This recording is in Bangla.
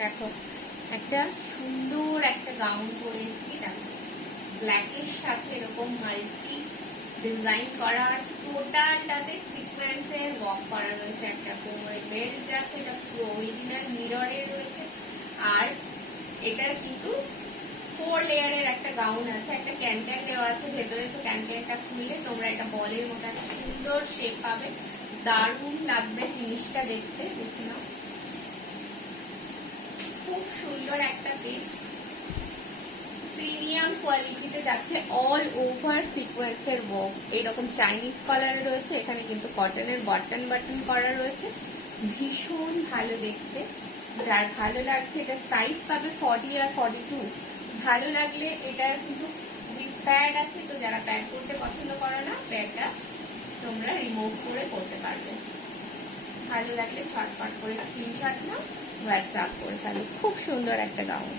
দেখো একটা সুন্দর একটা গাউন পরে এসেছি, দেখো ব্ল্যাকের সাথে এরকম মাল্টি ডিজাইন করা, আর টোটালটাতে সিকোয়েন্সের ওয়ার্ক করা রয়েছে। একটা কোমরে বেল্ট যাচ্ছে, এটা পুরো অরিজিনাল মিররের রয়েছে। আর এটা কিন্তু 4 লেয়ারের একটা গাউন আছে, একটা ক্যান দেওয়া আছে ভেতরে। তো ক্যানটা খুললে তোমরা এটা বলের মতো একটা সুন্দর শেপ পাবে, দারুণ লাগবে জিনিসটা দেখতে। দেখে নাও, খুব সুন্দর একটা পিস, প্রিমিয়াম কোয়ালিটিতে যাচ্ছে, অল ওভার সিকোয়েন্সের ওয়ার্ক। এইরকম চাইনিজ কালারে রয়েছে, এখানে কিন্তু কটনের বাটন করা রয়েছে, ভীষণ ভালো দেখতে। যার ভালো লাগছে এটা সাইজ পাবে 40 আর 42। ভালো লাগলে এটার কিন্তু উইথ প্যাড আছে, তো যারা প্যাড করতে পছন্দ করো না, প্যাডটা তোমরা রিমুভ করে করতে পারবে। ভালো লাগলে ছটফট করে স্ক্রিনশট নাও, হোয়াটসঅ্যাপ করে ফেলো। খুব সুন্দর একটা গাউন।